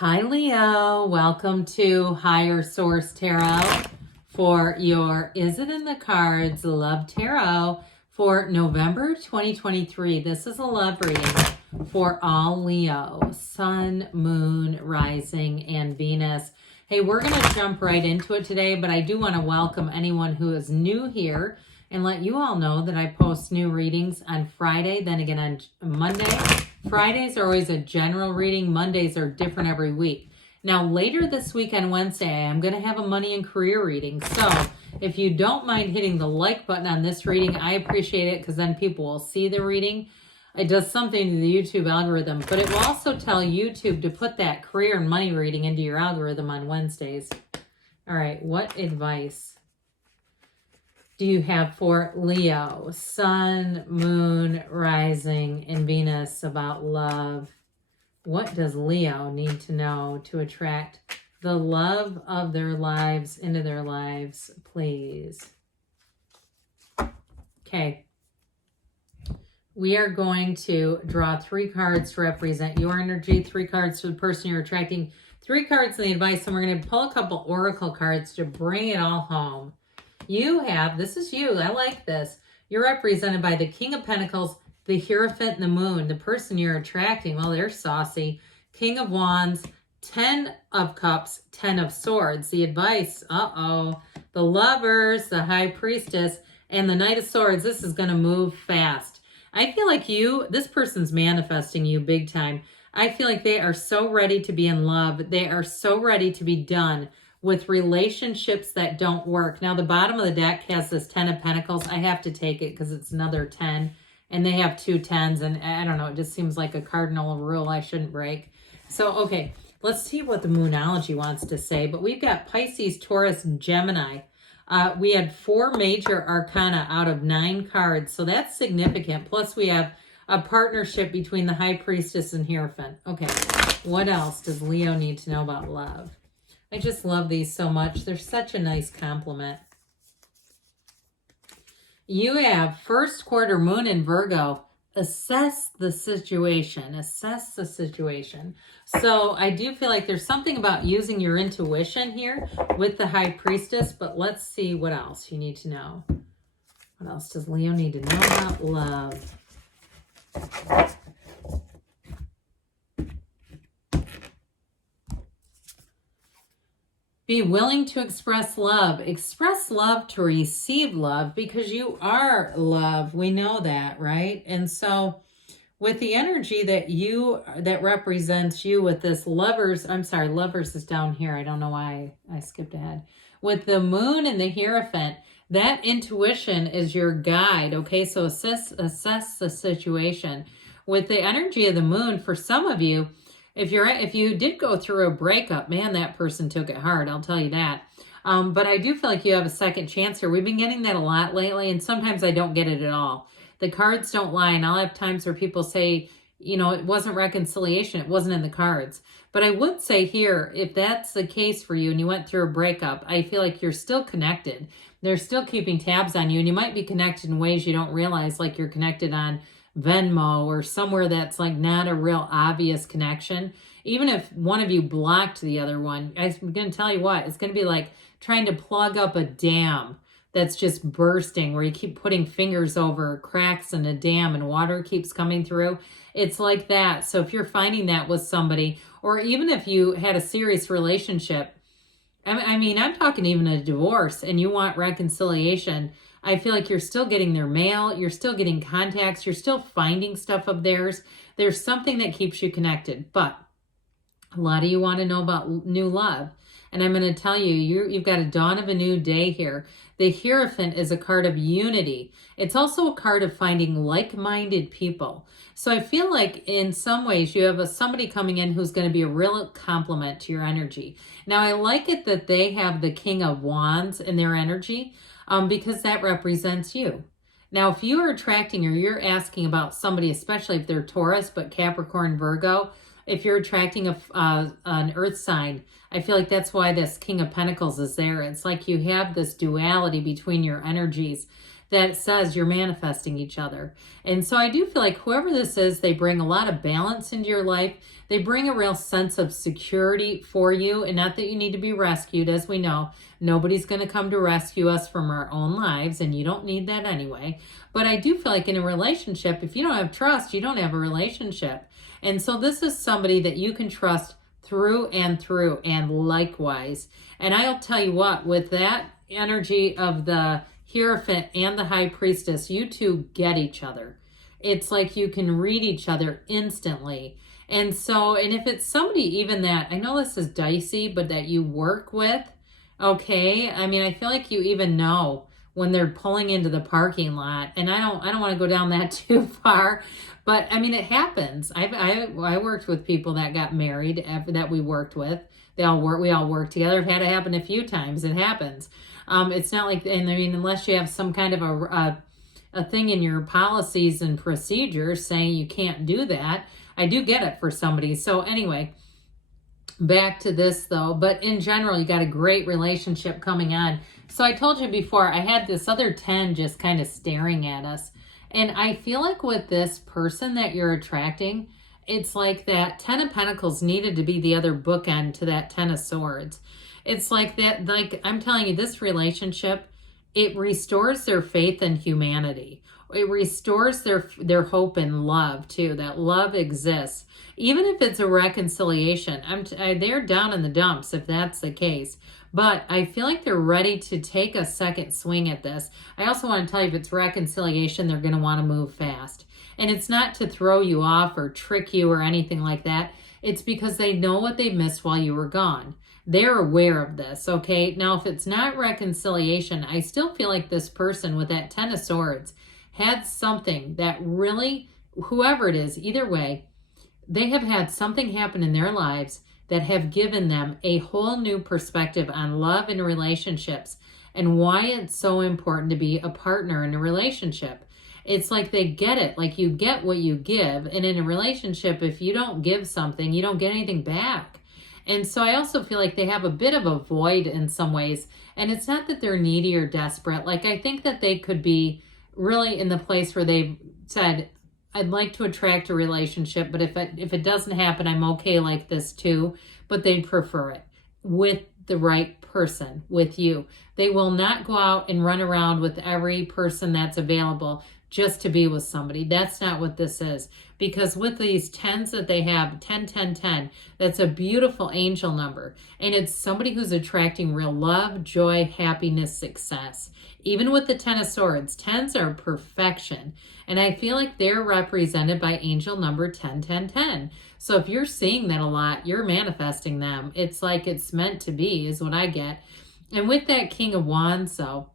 Hi, Leo. Welcome to Higher Source Tarot for your Is It in the Cards Love Tarot for November 2023. This is a love reading for all Leo, Sun, Moon, Rising, and Venus. Hey, we're going to jump right into it today, but I do want to welcome anyone who is new here and let you all know that I post new readings on Friday, then again on Monday. Fridays are always a general reading. Mondays are different every week. Now, later this week on Wednesday, I'm going to have a money and career reading. So if you don't mind hitting the like button on this reading, I appreciate it because then people will see the reading. It does something to the YouTube algorithm, but it will also tell YouTube to put that career and money reading into your algorithm on Wednesdays. All right, what advice do you have for Leo, Sun, Moon, Rising, and Venus about love? What does Leo need to know to attract the love of their lives into their lives, please? Okay. We are going to draw 3 cards to represent your energy, 3 cards for the person you're attracting, 3 cards in the advice, and we're going to pull a couple oracle cards to bring it all home. You have, this is you, I like this. You're represented by the King of Pentacles, the Hierophant, and the Moon. The person you're attracting, well, they're saucy. King of Wands, 10 of Cups, 10 of Swords. The advice, the Lovers, the High Priestess, and the Knight of Swords. This is going to move fast. I feel like this person's manifesting you big time. I feel like they are so ready to be in love. They are so ready to be done with relationships that don't work. Now, the bottom of the deck has this 10 of Pentacles. I have to take it because it's another 10. And they have 2 10s. And I don't know, it just seems like a cardinal rule I shouldn't break. So, okay, let's see what the Moonology wants to say. But we've got Pisces, Taurus, and Gemini. We had 4 major arcana out of 9 cards. So that's significant. Plus, we have a partnership between the High Priestess and Hierophant. Okay, what else does Leo need to know about love? I just love these so much. They're such a nice compliment. You have first quarter Moon in Virgo. Assess the situation. Assess the situation. So I do feel like there's something about using your intuition here with the High Priestess, but let's see what else you need to know. What else does Leo need to know about love? Be willing to express love. Express love to receive love because you are love. We know that, right? And so with the energy that represents you with this lovers is down here. I don't know why I skipped ahead. With the Moon and the Hierophant, that intuition is your guide, okay? So assess the situation. With the energy of the Moon, for some of you, if you did go through a breakup, man, that person took it hard. I'll tell you that. But I do feel like you have a second chance here. We've been getting that a lot lately, and sometimes I don't get it at all. The cards don't lie, and I'll have times where people say, it wasn't reconciliation. It wasn't in the cards. But I would say here, if that's the case for you and you went through a breakup, I feel like you're still connected. They're still keeping tabs on you, and you might be connected in ways you don't realize, like you're connected on Venmo or somewhere that's like not a real obvious connection. Even if one of you blocked the other one, I'm going to tell you what, it's going to be like trying to plug up a dam that's just bursting, where you keep putting fingers over cracks in a dam and water keeps coming through. It's like that. So if you're finding that with somebody, or even if you had a serious relationship, I'm talking even a divorce and you want reconciliation, I feel like you're still getting their mail, you're still getting contacts, you're still finding stuff of theirs. There's something that keeps you connected, but a lot of you want to know about new love. And I'm going to tell you, you've got a dawn of a new day here. The Hierophant is a card of unity. It's also a card of finding like-minded people. So I feel like in some ways you have somebody coming in who's going to be a real compliment to your energy. Now, I like it that they have the King of Wands in their energy because that represents you. Now, if you are attracting or you're asking about somebody, especially if they're Taurus, but Capricorn, Virgo, if you're attracting an earth sign, I feel like that's why this King of Pentacles is there. It's like you have this duality between your energies. that says you're manifesting each other. And so I do feel like whoever this is, they bring a lot of balance into your life. They bring a real sense of security for you, and not that you need to be rescued. As we know, nobody's going to come to rescue us from our own lives, and you don't need that anyway. But I do feel like in a relationship, if you don't have trust, you don't have a relationship. And so this is somebody that you can trust through, and likewise. And I'll tell you what, with that energy of the Hierophant and the High Priestess, you two get each other. It's like you can read each other instantly. And so, and if it's somebody even that, I know this is dicey, but that you work with, okay, I mean, I feel like you even know when they're pulling into the parking lot. And I don't want to go down that too far, but I mean, it happens. I worked with people that got married that we worked with. We all work together. I've had it happen a few times. It happens. It's not like, and I mean, unless you have some kind of a thing in your policies and procedures saying you can't do that, I do get it for somebody. So anyway, back to this though, but in general, you got a great relationship coming on. So I told you before, I had this other 10 just kind of staring at us. And I feel like with this person that you're attracting, it's like that 10 of Pentacles needed to be the other bookend to that 10 of Swords. It's like that, like I'm telling you, this relationship, it restores their faith in humanity. It restores their hope and love too, that love exists. Even if it's a reconciliation, they're down in the dumps if that's the case. But I feel like they're ready to take a second swing at this. I also want to tell you, if it's reconciliation, they're going to want to move fast. And it's not to throw you off or trick you or anything like that. It's because they know what they missed while you were gone. They're aware of this, okay? Now, if it's not reconciliation, I still feel like this person with that 10 of Swords had something that really, whoever it is, either way, they have had something happen in their lives that have given them a whole new perspective on love and relationships and why it's so important to be a partner in a relationship. It's like they get it, like you get what you give. And in a relationship, if you don't give something, you don't get anything back. And so I also feel like they have a bit of a void in some ways. And it's not that they're needy or desperate. Like I think that they could be really in the place where they've said, I'd like to attract a relationship, but if it doesn't happen, I'm okay like this too. But they prefer it with the right person, with you. They will not go out and run around with every person that's available just to be with somebody. That's not what this is. Because with these 10s that they have, 10, 10, 10, that's a beautiful angel number. And it's somebody who's attracting real love, joy, happiness, success. Even with the 10 of Swords, 10s are perfection. And I feel like they're represented by angel number 10, 10, 10. So if you're seeing that a lot, you're manifesting them. It's like it's meant to be, is what I get. And with that King of Wands, though,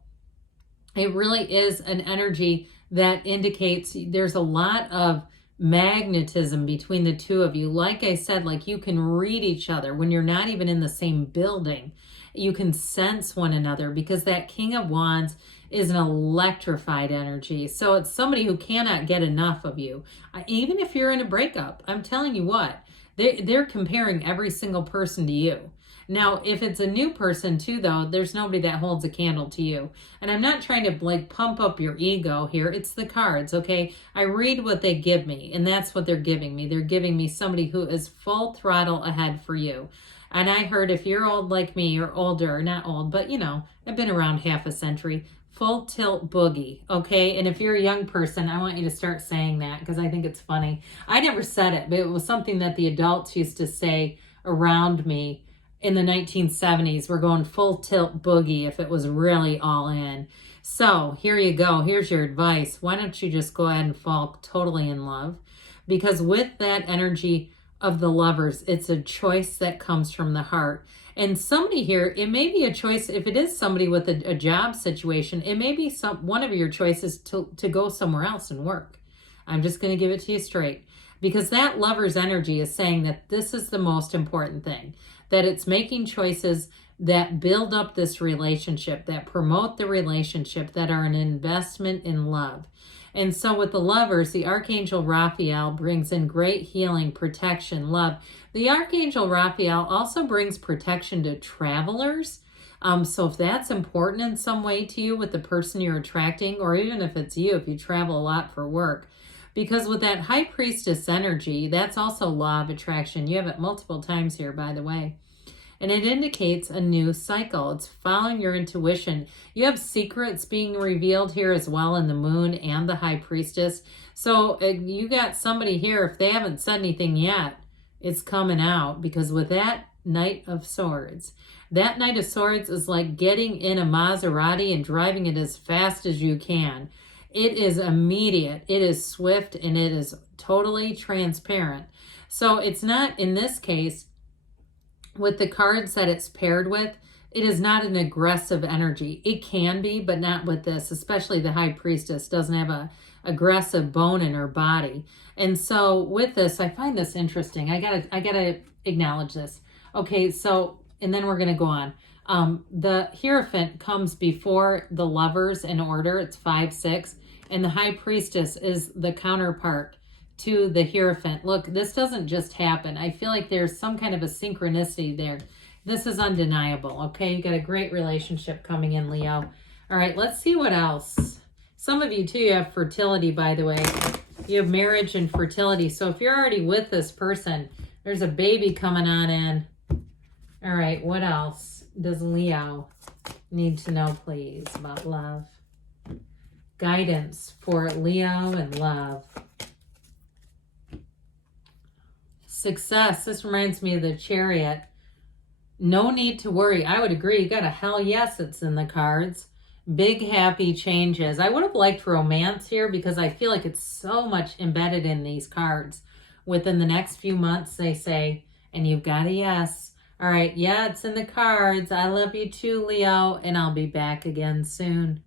it really is an energy that indicates there's a lot of magnetism between the two of you. Like I said, like you can read each other when you're not even in the same building. You can sense one another because that King of Wands is an electrified energy. So it's somebody who cannot get enough of you. Even if you're in a breakup, I'm telling you what, they're comparing every single person to you. Now, if it's a new person too, though, there's nobody that holds a candle to you. And I'm not trying to like pump up your ego here. It's the cards, okay? I read what they give me, and that's what they're giving me. They're giving me somebody who is full throttle ahead for you. And I heard if you're old like me, or older, not old, but you know, I've been around half a century, full tilt boogie, okay? And if you're a young person, I want you to start saying that because I think it's funny. I never said it, but it was something that the adults used to say around me in the 1970s. We're going full tilt boogie if it was really all in. So here you go. Here's your advice. Why don't you just go ahead and fall totally in love? Because with that energy of the Lovers, it's a choice that comes from the heart. And somebody here, it may be a choice, if it is somebody with a job situation, it may be one of your choices to go somewhere else and work. I'm just going to give it to you straight. Because that Lover's energy is saying that this is the most important thing. That it's making choices that build up this relationship, that promote the relationship, that are an investment in love. And so with the Lovers, the Archangel Raphael brings in great healing, protection, love. The Archangel Raphael also brings protection to travelers. So if that's important in some way to you with the person you're attracting, or even if it's you, if you travel a lot for work, because with that high priestess energy, that's also law of attraction. You have it multiple times here, by the way. And it indicates a new cycle. It's following your intuition. You have secrets being revealed here as well in the moon and the high priestess. So you got somebody here, if they haven't said anything yet, it's coming out, because with that Knight of Swords, that Knight of Swords is like getting in a Maserati and driving it as fast as you can. It is immediate, it is swift, and it is totally transparent. So it's not, in this case, with the cards that it's paired with, it is not an aggressive energy. It can be, but not with this, especially the High Priestess doesn't have a aggressive bone in her body. And so with this, I find this interesting. I gotta acknowledge this. Okay, so, and then we're gonna go on. The Hierophant comes before the Lovers in order. It's 5, 6, and the High Priestess is the counterpart to the Hierophant. Look, this doesn't just happen. I feel like there's some kind of a synchronicity there. This is undeniable, okay? You got a great relationship coming in, Leo. All right, let's see what else. Some of you, too, you have fertility, by the way. You have marriage and fertility. So if you're already with this person, there's a baby coming on in. All right, what else does Leo need to know, please, about love? Guidance for Leo and love. Success. This reminds me of the Chariot. No need to worry. I would agree. You got a hell yes, it's in the cards. Big happy changes. I would have liked romance here because I feel like it's so much embedded in these cards. Within the next few months, they say, and you've got a yes. All right, yeah, it's in the cards. I love you too, Leo, and I'll be back again soon.